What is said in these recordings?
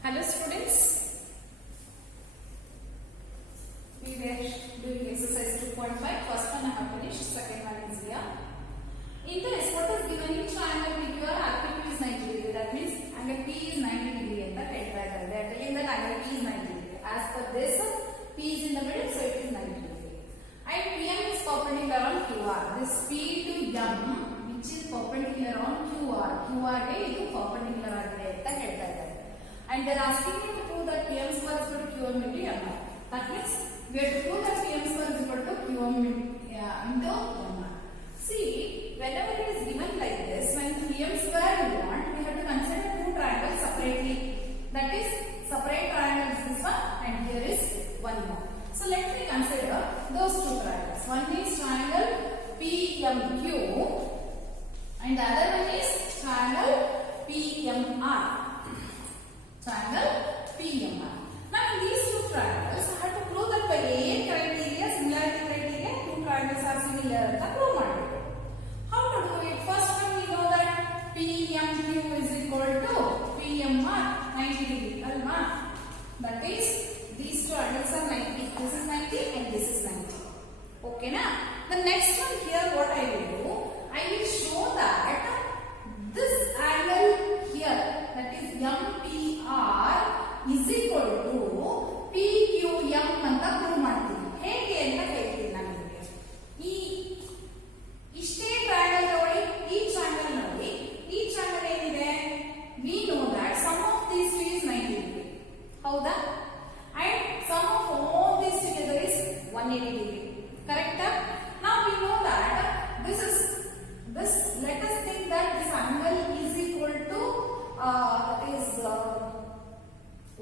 Hello students, we were doing exercise 2.5. First one I have finished, second one is here. In this, what is given in triangle PQR, RPQ is 90 degree. That means angle P is 90 degree. And they are telling that angle P is 90 degree. As per this, P is in the middle, so it is 90 degree. And PM is perpendicular on QR. This P to M, which is perpendicular on QR. QR is perpendicular on the and they are asking me to prove that PM square is equal to QM into M. That means we have to prove that PM square is equal to QM into M. See, whenever it is given like this, when PM square we want, we have to consider two triangles separately. That is, separate triangle is this one and here is one more. So let me consider those two triangles. One is triangle PMQ and the other one is triangle PMR. Triangle PMR. Now in these two triangles, I have to prove that by A criteria, similarity criteria, two triangles are similar. How to do it? First one we know that PMQ is equal to PMR 90 degree. That is, these two angles are 90. This is 90 and this is 90. Okay na? The next one here, what I will do? I will show that this angle here, that is MPR is equal to PQM anta prove ಮಾಡ್ತೀನಿ. ಹೇಗೆ ಅಂತ ಹೇಳ್ತೀನಿ ನಾನು ನಿಮಗೆ. ಇಷ್ಟೇ triangle ತಗೊಳ್ಳಿ, ಈ triangle ನೋಡಿ. ಈ ಟ್ರಯಾಂಗಲ್ ಏನಿದೆ? We know that sum of these two is 90 degree. ಹೌದಾ? And sum of all these together is 180 degree. Correct? Now we know that this, let us think that this angle is equal to that is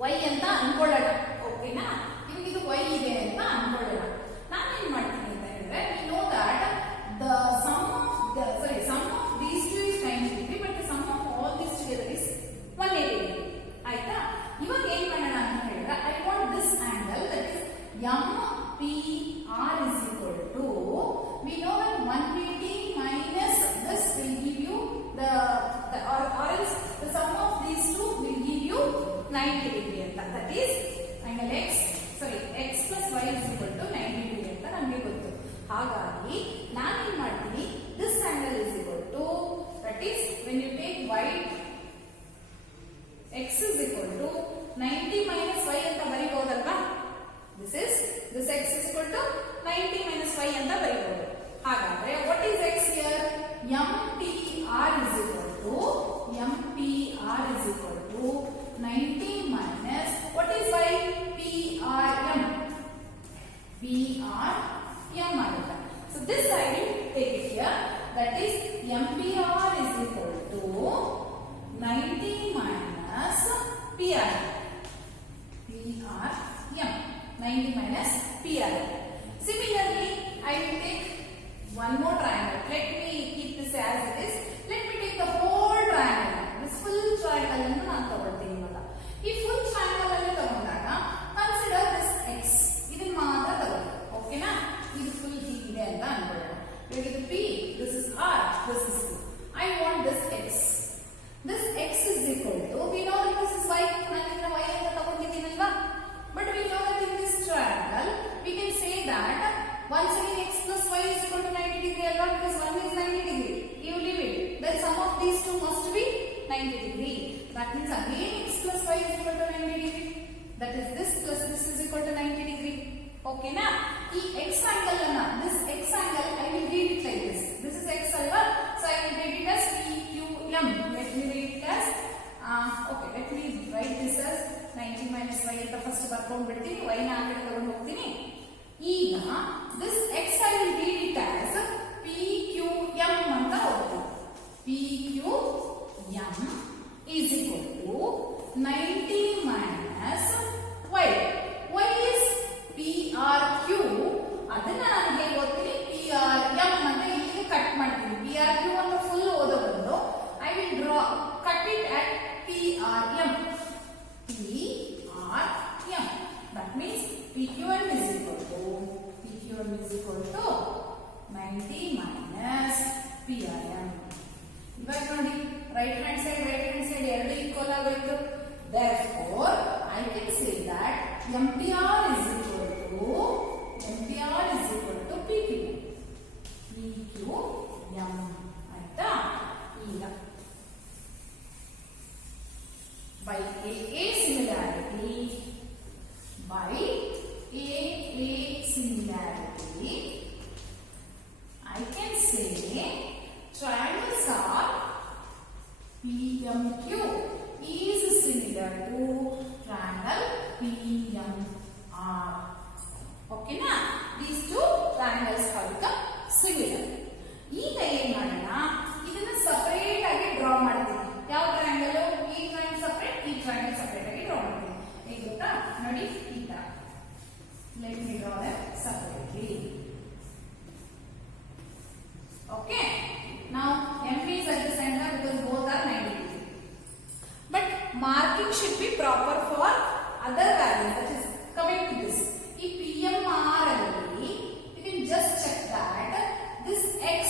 y ಅಂತ ಅನ್ಕೊಳ್ಳೋಣ. ಓಕೆನಾ? ನಿಮಗೆ ಇದು y ಇದೆ ಅಂತ ಅನ್ಕೊಳ್ಳೋಣ. ನಾನು ಏನು ಮಾಡ್ತೀನಿ ಅಂತ ಹೇಳಿದ್ರೆ, we know that the sum of these two is 90 degree, but the sum of all these together is 180 degree. ಆಯ್ತಾ? ಇವಾಗ ಏನು ಮಾಡೋಣ ಅಂತ ಹೇಳಿದ್ರೆ, I want this angle, that is MPR is equal to, we know that 180 minus this will give you or else the sum of these two will give you 90 degree anta. That is angle x plus y is equal to 90 degree anta ನಮಗೆ ಗೊತ್ತು. ಹಾಗಾಗಿ ನಾನು ಏನು ಮಾಡ್ತೀನಿ, this angle is equal to, that is when you take y, x is equal to 90 minus y ಅಂತ ಬರೀಬಹುದಲ್ವಾ? This x is equal to 90 minus y ಅಂತ ಬರೀಬಹುದು. ಹಾಗಾದ್ರೆ what is x here? MPR is equal to 90 minus what is y? PRM ಆಗುತ್ತೆ. So this I will take it here, that is MPR is equal to 90 minus PRM 90 minus PRM. Similarly, I will take one more triangle. Let me keep this as it is. Let me take the whole triangle. This full triangle ಅನ್ನು ನಾನು ತಗೊಳ್ತೀನಿ ಇವಾಗ. ಈ full triangle ಅನ್ನು ತಗೊಂಡಾಗ consider this x. ಇದನ್ನ ಮಾತ್ರ ತಗೊಳ್ಳಿ. ಓಕೆನಾ? ಇದು full ಹೀಗಿದೆ ಅಂತ ಅನ್ಕೊಳ್ಳೋಣ. ಇವಾಗ ಇದು P, this is R, this is Q. I want this x. This x is equal to, we know that this is y. ನಾನು ಇದನ್ನ y ಅಂತ ತಗೊಂಡಿದ್ದೀನಲ್ವಾ? But we know that in this triangle, we can say that once again x plus y is equal to 90 degree alone, because 1 is 90 degree. You leave it. Then sum of these two must be 90 degree. That means again x plus y is equal to 90 degree. That is this plus this is equal to 90 degree. Okay na? This x angle I will read it like this. This is x alva, so I will read it as PQM. Let me read it as okay. Let me write this as 90 minus y ಅಂತ first ಬರ್ಕೊಂಡು ಬಿಡ್ತೀನಿ. y ನ ಆ ಕಡೆ ತಗೊಂಡು ಹೋಗ್ತೀನಿ. ಈಗ this x I will read it as PQM ಅಂತ ಹೋಗ್ತೀನಿ. PQM is equal to 90 minus y. Y is PRQ. ಅದನ್ನ ನಾನು ಹೇಗೆ ಓದ್ತೀನಿ? PRM ಅಂತ ಇಲ್ಲಿಗೆ ಕಟ್ ಮಾಡ್ತೀನಿ. PRQ ಅಂತ ಫುಲ್ ಓದೋ ಬದಲು I will cut it at PRM. That means PQM is equal to 90 minus PRM. ಇವಾಗ ನೋಡಿ, ರೈಟ್ ಹ್ಯಾಂಡ್ ಸೈಡ್ ಎರಡು ಈಕ್ವಲ್ ಆಗೋಯ್ತು. Therefore, I can say that MPR is equal to PQM. ಆಯ್ತಾ? ಈಗ by AA similarity, I can say triangles are PMQ is similar to triangle PMR. Okay na? These two triangles have become similar. ಈಗ ಏನ್ ಮಾಡೋಣ, ಇದನ್ನ separate ಆಗಿ draw ಮಾಡ್ತೀನಿ. ಯಾವ triangle? ಈ ಟ್ರಯಾಂಗಲ್ ಸಪರೇಟ್, ಈ ಟ್ರಯಾಂಗಲ್ ಸಪರೇಟ್ ಆಗಿ ಡ್ರಾ ಮಾಡ್ತೀನಿ. ಹೇಗೆ ಗೊತ್ತಾ? ನೋಡಿ ಈ ತರ. Let me draw them separately. Okay. Now MP is at the center because both are 90 degree. But marking should be proper for other values, that is coming to this. If PMR already, you can just check that this X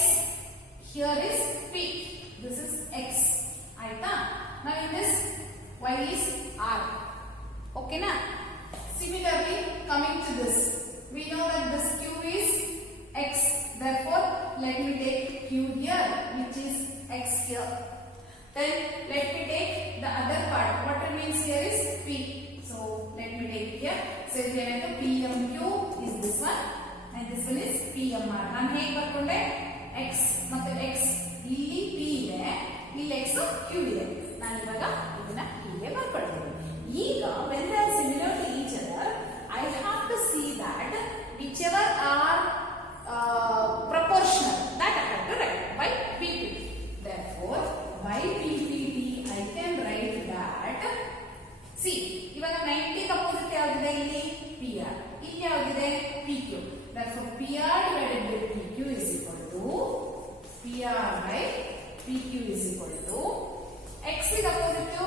here is P. This is X. Aita. Now in this Y is R. Okay na? Similarly, coming to this, we know that this Q is X. Therefore, let me take Q here, which is X here. Then let me take the other part. What remains here is P. So let me take here. So here the PMQ is this one, and this one is PMR. ನಾನು ಹೇಗೆ ಬರ್ಕೊಂಡೆ? X ಮತ್ತು X ಇಲ್ಲಿ P ಇದೆ, ಇಲ್ಲಿ X Q ಇದೆ. ನಾನು ಇವಾಗ ಇದನ್ನ ಹೀಗೆ ಬರ್ಕೊಳ್ತೀನಿ. ಈಗ when they are similar to each other, I have to see that whichever are proportional, that I have to write by PPT. Therefore, by PPT I can write that. See, ಇವಾಗ 90 opposite ಯಾವ್ದಿದೆ ಇಲ್ಲಿ? PR. ಇಲ್ಲಿ ಯಾವ್ದಿದೆ? PQ. Therefore, PR divided by PQ is equal to PR by PQ is equal to X is opposite to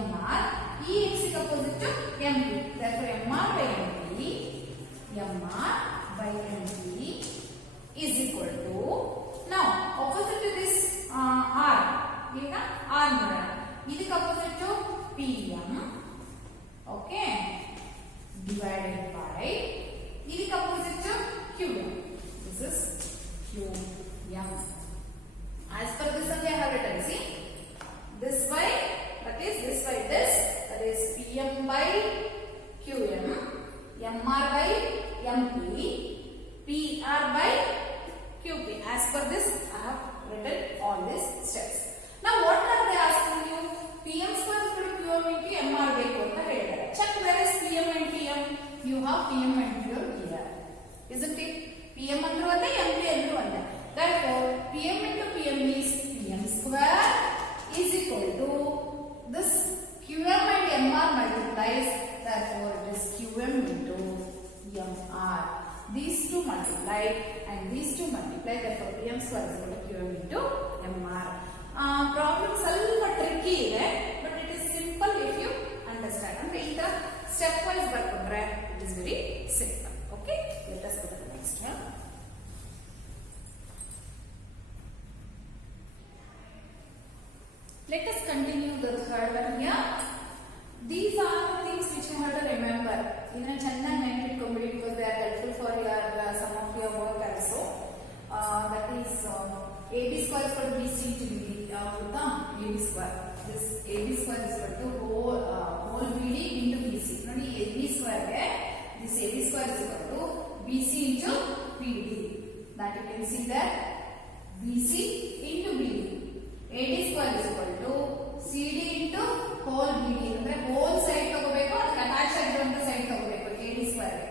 MR. E X is opposite to MP. Therefore, MR by MP is equal to, now opposite to this R. ಈಗ R ನೋಡೋಣ. ಇದಕ್ಕೆ opposite to PM. Okay. Divided by, ಇದಕ್ಕೆ opposite to QM. This is QM. As per this only I have written. See, this by, that is this by this, that is PM by QM, MR by MP, PR by QP. As per this, I have written all these steps. Now, what are they asking you? PM square is equal to QM into MR by Q. Check where is PM and PM. You have PM and QM here, isn't it? PM under one, MP under one. Therefore, PM into PM is PM square is equal to this QM and MR multiplies. Therefore, it is QM into MR. These two multiply and these two multiply. Therefore, PM square is equal to QM into MR. Problem ಸ್ವಲ್ಪ tricky ಇದೆ, but it is simple if you understand. ಅಂದ್ರೆ ಈ ತರ step wise ಬರ್ಕೊಂಡ್ರೆ it is very simple. Okay, let us go to the next one. Let us continue the third one here. These are the things which you have to remember. ಇದನ್ನ ಚೆನ್ನಾಗಿ ನೆನಪಿಟ್ಕೊಂಡ್ಬಿಡಿ because they are helpful for your some of your work also. That is AB square is equal to BC into BD. ಗೊತ್ತಾ? AB square. This AB square is equal to whole BD into BC. ನೋಡಿ AB square ಗೆ this AB square is equal to BC into BD. That you can see that BC into BD. AD square is equal to CD into whole BD. ಅಂದ್ರೆ whole side ತಗೋಬೇಕು, ಅದಕ್ಕೆ attach ಆಗಿರುವಂತ side ತಗೋಬೇಕು AD square ಗೆ.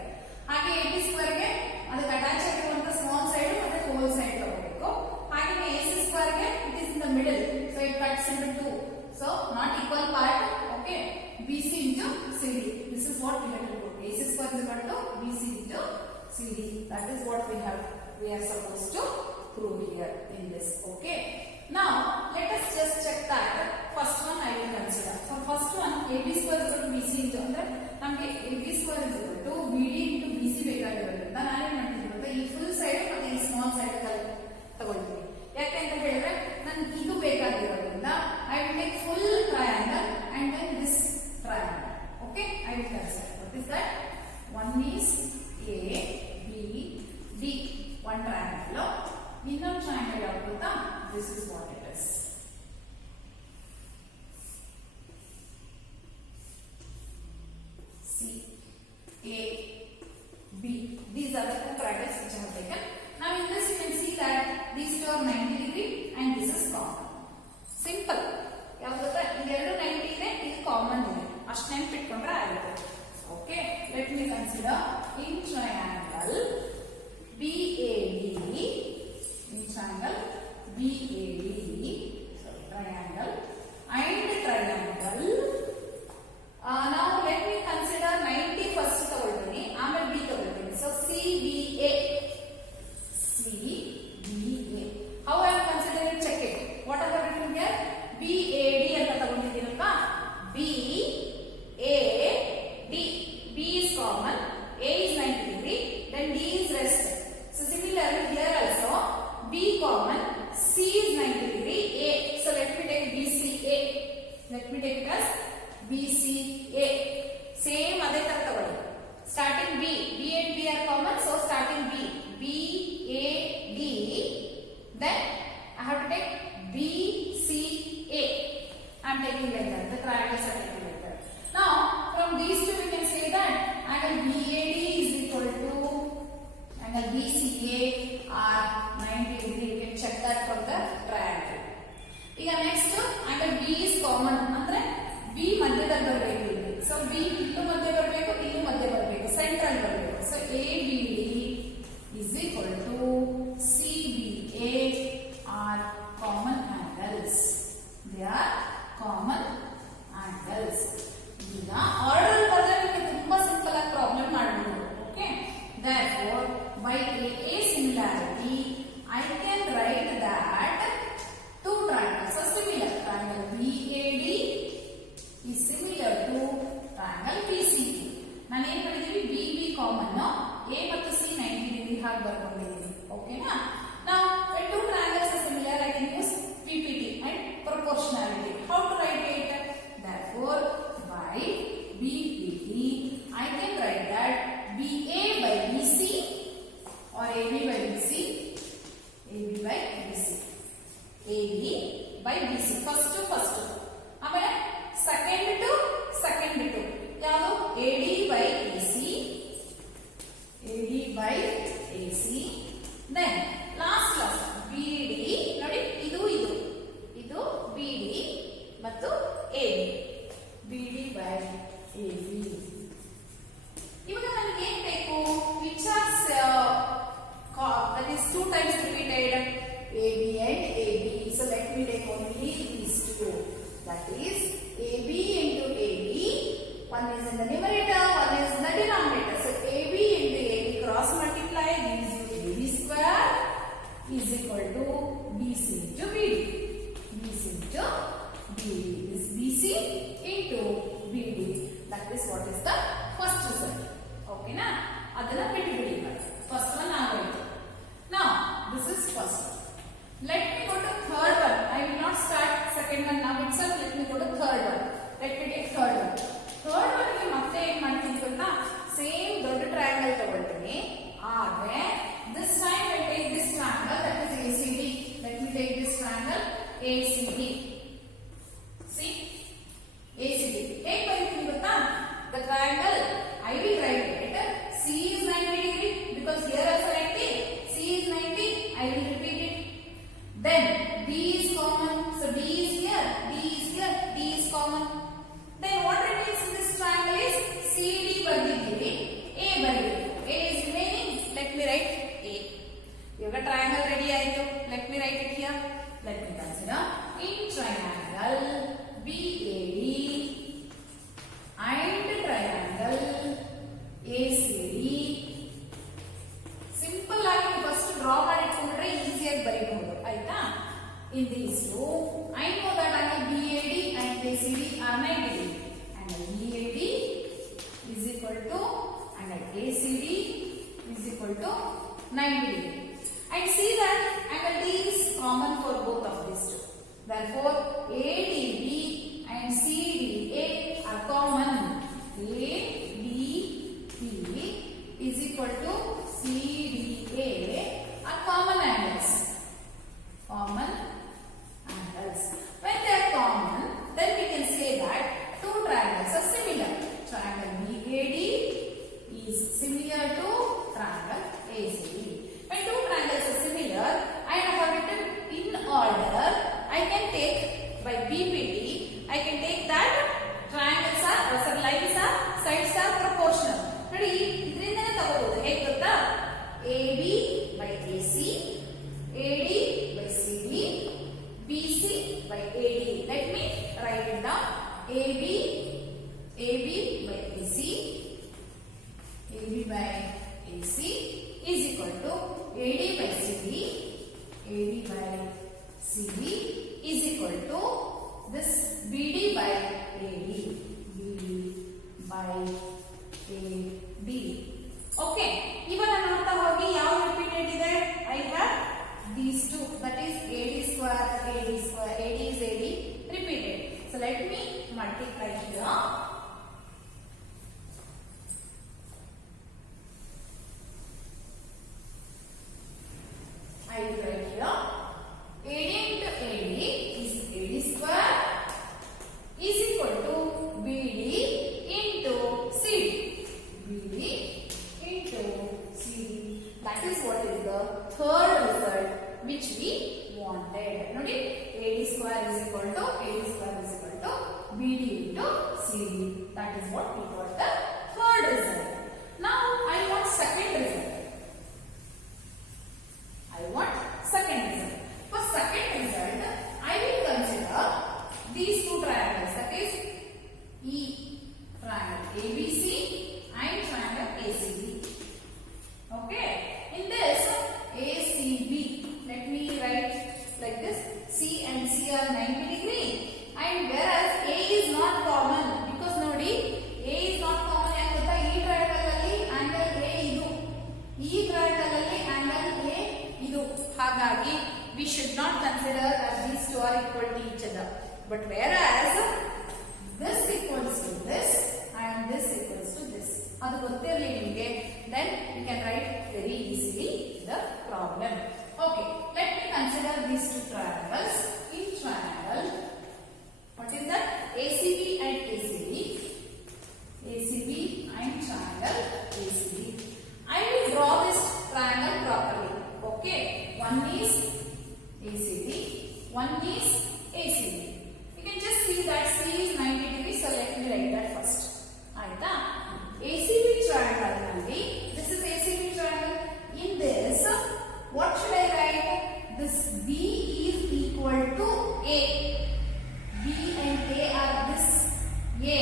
ಹಾಗೆ AD square ಗೆ ಅದಕ್ಕೆ attach ಆಗಿರುವಂತ ಸ್ಮಾಲ್ ಸೈಡ್ ಮತ್ತೆ whole side ತಗೋಬೇಕು. ಹಾಗೆ AC square ಗೆ it is in the middle, so it cuts into two. So not equal part. Okay, BC into CD. This is what we have to do. AC square is equal to BC into CD. That is what we are supposed to prove here in this. Okay. Now, let us just check that. First one I will consider. For first one, AB square is equal to BC into, ಅಂದ್ರೆ ನಮಗೆ AB square is equal to BD into BC ಬೇಕಾಗಿರೋದ್ರಿಂದ ನಾನು ಏನು ಮಾಡ್ತೀನಿ ಗೊತ್ತಾ, ಈ full side ಮತ್ತೆ ಈ small side ತಗೊಳ್ತೀನಿ. ಯಾಕೆ ಅಂತ ಹೇಳಿದ್ರೆ ನನಗೆ ಇದು ಬೇಕಾಗಿರೋದ್ರಿಂದ I will take full triangle and then this consider in triangle BAD, in triangle BAD, triangle and triangle. Now let me consider 90 first ತಗೊಳ್ತೀನಿ ಆಮೇಲೆ B ತಗೊಳ್ತೀನಿ. So CBA. CBA. How I am considering? Check it. What are the written here? BAD ಅಂತ ತಗೊಂಡಿದ್ದೀನಲ್ವಾ? BAD. B is common. A is 90 degree. Then D is rest. So similarly here also B common. C is 90 degree. A. So let me take BCA. Let me take it as BCA. Same ಅದೇ ತರ ತಗೊಳ್ಳಿ. Starting B. B and B are common. So starting B. BAD. Then I have to take BCA. I am taking like that. The triangles are taken like that. Now from these two we can say that angle BAD is equal to angle BCA are 90 degree. You can check that from the triangle. ಈಗ next angle B is common ಅಂದ್ರೆ B ಮಧ್ಯದಲ್ಲಿ ಬರಬೇಕು ಇಲ್ಲಿ. So B ಇಲ್ಲೂ ಮಧ್ಯ ಬರಬೇಕು, ಇಲ್ಲೂ ಮಧ್ಯ ಬರಬೇಕು, ಸೆಂಟ್ರಲ್ ಬರಬೇಕು. So ABD is equal to CBA are common angles. They are common angles. ಈಗ ಆರ್ಡರ್ ಬರೆದ್ರೆ ನಿಮಗೆ ತುಂಬಾ ಸಿಂಪಲ್ ಆಗಿ ಪ್ರಾಬ್ಲಮ್ ಮಾಡಬಹುದು. Okay, therefore by a similarity I can write that two triangles are similar. Triangle BAD is similar to triangle BCD. ನಾನು ಏನು ಮಾಡಿದೀವಿ, BB common, A ಮತ್ತು C 90 ಡಿಗ್ರಿ ಹಾಗೆ ಬರ್ಕೊಂಡಿದ್ದೀನಿ. ಓಕೆನಾ? Now when two triangles are similar I can use PPT and proportionality. How to write it? Therefore by BPT I can write that BA by BC or AB by BC, AB by BC, AB by BC. First to first. ಆಮೇಲೆ second to second to ಯಾವುದು AD by AC, AD by AC. Then last BD. ನೋಡಿ ಇದು ಇದು ಇದು BD ಮತ್ತು AB, BD by AB. ಇವಾಗ ನನಗೆ ಏನು ಬೇಕು? which are that is two times repeated, AB and AB. So let me take only these two. That is AB into AB. One is in the numerator, one is in the denominator. So AB into AB cross multiply gives you AB square is equal to BC into BD. BC into BD is BC into BD. That is what is the first result. Okay na? ಅದನ್ನ ಬಿಟ್ಟುಬಿಡಿ. First one ಆಗೋಯ್ತು. Now this is first one. Let me go to third one. I will not start second one now itself. Let me go to third one. Let me take third one. Third one ಗೆ ಮತ್ತೆ ಏನು ಮಾಡ್ತೀನಿ ಗೊತ್ತಾ? Same ದೊಡ್ಡ triangle ತಗೊಳ್ತೀನಿ. ಆದ್ರೆ this time I take this triangle, that is ACD. Let me take this triangle ACD. See? ACD. ಹೇಗೆ ಬರೀತೀನಿ ಗೊತ್ತಾ? The triangle I will write it. C is 90 degree because here also 90. C is 90. I will repeat it. Then D is common. So D is here. D is here. D is common. Then what remains in this triangle is CD ಬರ್ದಿದ್ದೀವಿ, A ಬರೀಬೇಕು. A is remaining. Let me write A. ಇವಾಗ triangle ready ಆಯಿತು. Let me write it here. Let me consider in triangle BAD and triangle ACD. Simple ಆಗಿ first draw ಮಾಡಿಟ್ಕೊಂಡ್ರೆ ಈಸಿಯಾಗಿ ಬರೀಬಹುದು. ಆಯ್ತಾ? In these two, I know that angle BAD and ACD are 90 degree. Angle BAD is equal to angle ACD is equal to 90 degree. And see that angle D is common for both of these two. Therefore, ADB and CDA are common. ADB is equal to CDA are common angles. Common angles. When they are common, then we can say that two triangles are similar. Triangle BAD is similar to triangle ACD. When two triangles are similar, I have written in order. I can take by BPT. I can take that triangles are AB by AC, AB by AC is equal to AD by CD, AD by CD is equal to this BD by AD, BD by AD. Okay, ಇವಾಗ ನೋಡ್ತಾ ಹೋಗಿ ಯಾವ repeated ಇದೆ. I have these two, that is AD square, AD square, AD is AD repeated. So let me multiply here. I will write here AD into AD is AD square is equal to BD into CD. BD into CD. That is what is the third result which we wanted. Nodi, AD square is equal to BD into CD. That is what we got the third result. Now I want second result. For second result, I will consider these two triangles, that is E triangle ABC and triangle ACB. Okay, in this ACB, let me write like this. C and C are 90 degree, and whereas A is not common, because nodi A is not common ಯಾಕಂತ ಈ triangle ಅಲ್ಲಿ angle A ಇದು, ಈ triangle ಅಲ್ಲಿ angle A ಇದು, ಹಾಗಾಗಿ we should not consider that these two are equal to each other. But whereas this equals to this and this equals to this, ಅದು ಗೊತ್ತಿರಲಿ ನಿಮಗೆ, then you can write very easily the problem. Okay, let me consider these two triangles. In triangle, what is that? ACB and ACB. ACB and triangle ACB. I will draw this triangle properly. Okay, one is ACB, one is ACB. You can just see that C is 90 degrees, so let me write that first. Aita, ACB triangle nalli, this is ACB triangle. In this, what should I write? This B is equal to A. B and A are this A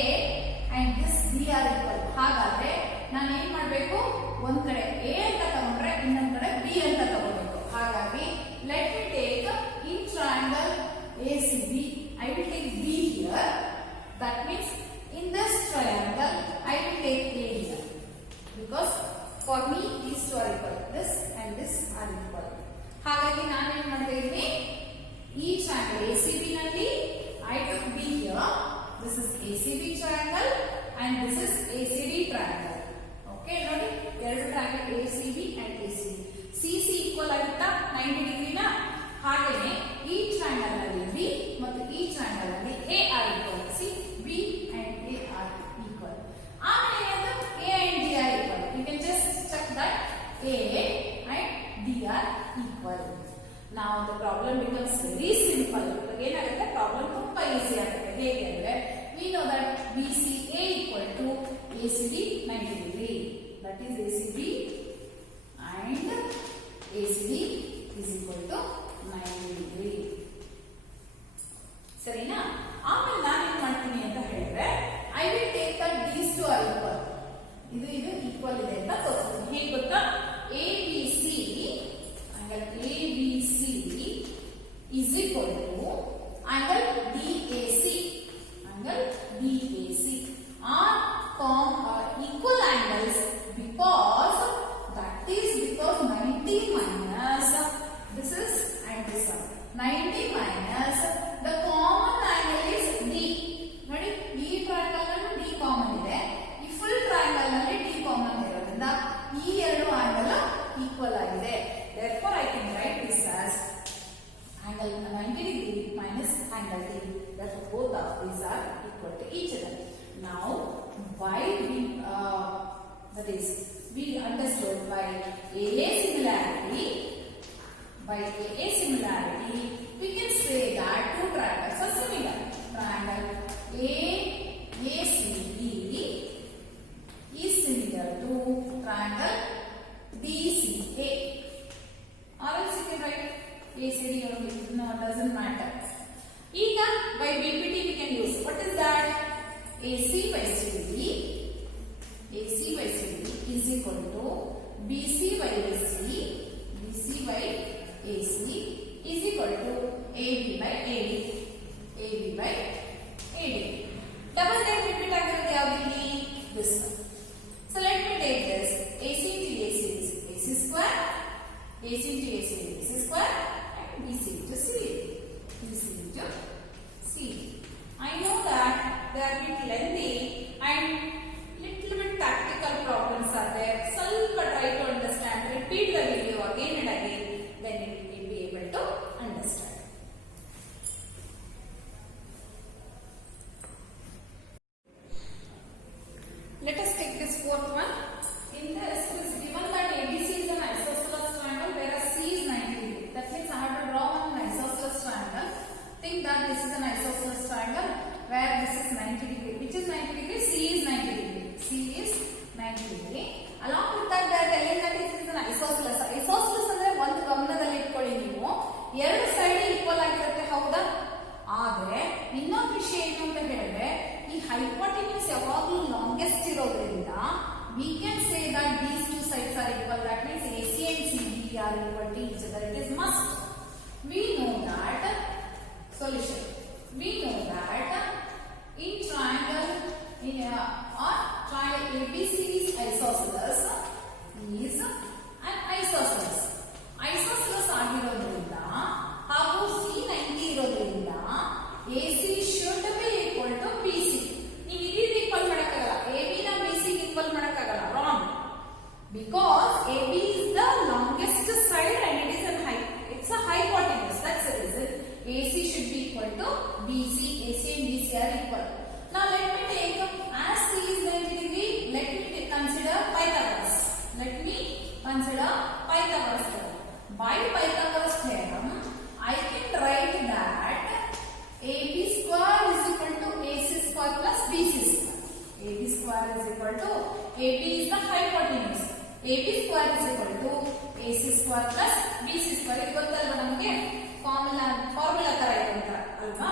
and this B are equal. ಹಾಗಾದ್ರೆ ನಾನು ಏನು ಮಾಡಬೇಕು? ಒಂದು ಕಡೆ A ಅಂತ ತಗೊಂಡ್ರೆ ಇನ್ನೊಂದು ಕಡೆ B ಅಂತ ತಗೋಬೇಕು. ಹಾಗಾಗಿ let me take in triangle ACB, I will take B here. That means in this triangle I will take A here, because for me these two are equal, this and this are equal. ಹಾಗಾಗಿ ನಾನು ಏನು ಮಾಡ್ತಾ ಇದ್ದೀನಿ, ಈ triangle ACB ನಲ್ಲಿ I took B here. This is ACB triangle and this is ACD triangle. Okay, ನೋಡಿ ಎರಡು triangle ACB and ACD. CC equal ಆಗುತ್ತಾ 90 ಡಿಗ್ರಿ ನಾ, ಹಾಗೇನೇ ಈ triangle ನಲ್ಲಿ B ಮತ್ತು ಈ triangle ನಲ್ಲಿ A are equal. See, B and A are equal. ಆಮೇಲೆ A and D are equal. You can just check that A and D are equal. Now the problem becomes very simple. ಏನಾಗುತ್ತೆ, problem ತುಂಬಾ easy ಆಗುತ್ತೆ. ಹೇಗೆ ಅಂದ್ರೆ, we know that BCA equal to ACD 90 degree. That is ACB and ACD is equal to 90 degree. ಸರಿನಾ? ಆಮೇಲೆ ನಾನು ಏನು ಮಾಡ್ತೀನಿ ಅಂತ ಹೇಳಿದ್ರೆ, I will take that these two are equal. ಇದು ಈಕ್ವಲ್ ಇದೆ ಅಂತ ತೋರಿಸ್ತೀನಿ. ಹೇಗೆ ಗೊತ್ತಾ? ABC angle ABC is equal to angle DAC. Angle DAC are equal angles because that is because 90 minus this is and this one. 90 minus the common angle is D. ನೋಡಿ, ಈ triangle ನಲ್ಲಿ D common ಇದೆ, ಈ full triangle ನಲ್ಲಿ D common ಇರೋದ್ರಿಂದ ಈ ಎರಡು angle equal ಆಗಿದೆ. Therefore I can write this as angle 90 degree minus angle D. Therefore both of these are equal to each other. AC by CD, AC by CD is equal to BC by AC, BC by AC is equal to AB by AD, AB by AD. Double that repeat ಆಗಿರೋದು ಯಾವುದು ಇಲ್ಲಿ? This one. So let me take this. AC into AC is AC square, AC into AC is AC square, and BC into CD, BC into CD. I know that they are a bit lengthy and little bit tactical problems are there. ಸ್ವಲ್ಪ try to understand. Repeat the video again and again. Then you will be able to understand. Let us take this fourth one. In this, it is given that ABC is an isosceles triangle whereas C is 90 degree. That means I have to draw one isosceles triangle. Think that this is an isosceles triangle where this is 90 degree. Which is 90 degree? C is 90 degree. C is 90 degree. Along with that, they are telling that this is an isosceles. Isosceles ಅಂದ್ರೆ ಒಂದು ಗಮನದಲ್ಲಿ ಇಟ್ಕೊಳ್ಳಿ ನೀವು. ಎರಡು side equal ಆಗಿರುತ್ತೆ ಹೌದಾ? ಆದರೆ ಇನ್ನೊಂದು ವಿಷಯ ಏನು ಅಂತ ಹೇಳಿದ್ರೆ ಈ ಹೈಪೋಟೆನ್ಯೂಸ್ ಯಾವಾಗಲೂ ಲಾಂಗೆಸ್ಟ್ ಇರೋದ್ರಿಂದ we can say that these two sides are equal. That means AC and CD are equal to each other. It is must. We know that solution. We know that in triangle or triangle ABC is isosceles is an isosceles. Isosceles ಆಗಿರೋದ್ರಿಂದ ಹಾಗೂ C90 ಇರೋದ್ರಿಂದ AC should be equal to BC. ನೀವು ಇದೀಗ equal ಮಾಡಕ್ಕಾಗಲ್ಲ. AB ನ BC equal ಮಾಡಕ್ಕಾಗಲ್ಲ. Wrong. Because AB is the longest side and it is it's a hypotenuse. That's the reason AC should be equal to BC. AC and BC are equal. Now let me take, as C is 90 degree, let me consider Pythagoras. Let me consider Pythagoras theorem. By Pythagoras theorem, I can write that AB square is equal to AC square plus BC square. AB square is equal to, AB is the hypotenuse. AB square is equal to AC square plus BC square. ಇದು ಗೊತ್ತಲ್ವಾ ನಮಗೆ? Formula ತರ ಇದೆ ಅಂತ ಅಲ್ವಾ?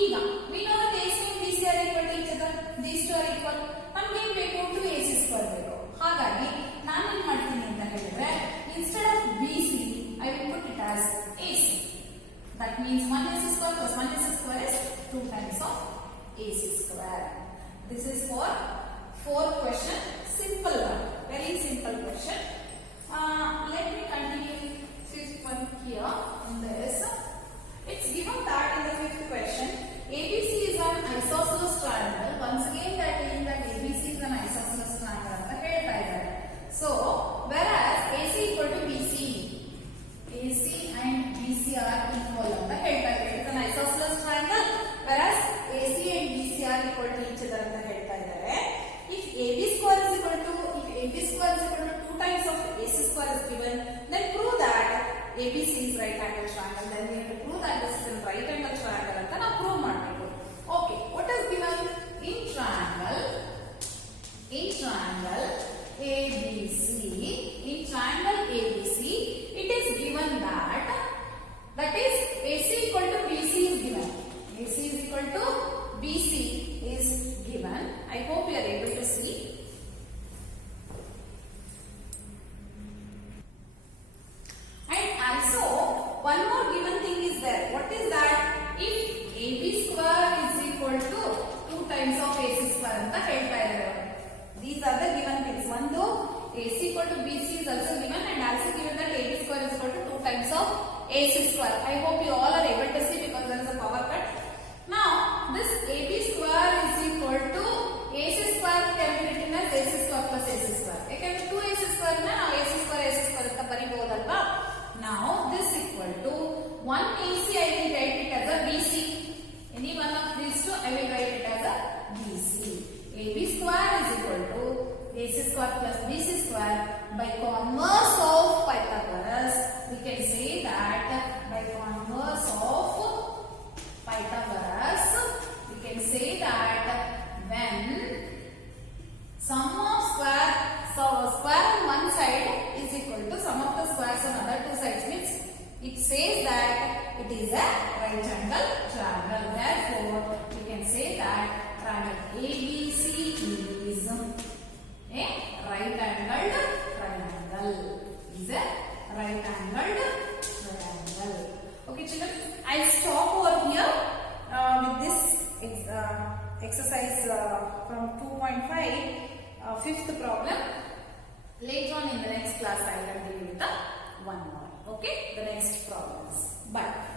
ಈಗ we know that AC and BC are equal to each other. These two are equal. ನಮ್ಗೆ ಏನು ಬೇಕು? 2AC square ಬೇಕು. ಹಾಗಾಗಿ ನಾನು ಏನು ಮಾಡ್ತೀನಿ ಅಂತ ಹೇಳಿದ್ರೆ instead of BC I will put it as AC. That means 1AC square plus 1AC square is 2 times of AC square. This is for fourth question. Simple one. Very simple question. Let me continue fifth one here in this. It's given that in the fifth question, ABC is an isosceles triangle. Once again, that means that ABC is an isosceles triangle. So, whereas AC equal to BC, AC and BC are equal. It is an isosceles triangle, whereas AC and BC are equal to each other. If AB square is equal to 2 times of AC square is given, then prove that ABC is right angle triangle. Then we have to prove that this is a right angle triangle. ಅಂತ ನಾವು prove ಮಾಡಬೇಕು. Okay, what is given in triangle ABC? In triangle ABC, it is given that is AC equal to BC is given. AC is equal to BC is given. I hope you are able to see. And also one more given thing is there. What is that? If AB square is equal to 2 times of AC square ಅಂತ ಹೇಳ್ತಾ ಇದ್ದಾರೆ. These are the given things. One though AC equal to BC is also given and also given that AB square is equal to 2 times of AC square. I hope you all are able to see because there is a power cut. Now this AB square is equal to AC square can be written as AC square plus AC square. ಯಾಕಂದ್ರೆ 2AC square ನ ನಾವು AC square ಅಂತ ಬರೀಬಹುದಲ್ವಾ? Now this equal to 1AC I will write it as a BC. Any one of these two I will write it as a BC. AB square is equal to AC square plus BC square. By converse of Pythagoras, we can say that by converse of Pythagoras, we can say that when sum of square on one side is equal to sum of the squares on other two sides, means it says that it is a right angle triangle. Therefore, we can say that triangle AB from 2.5, fifth problem. Later on in the next class I will give you the one more. Okay, the next problems. Bye.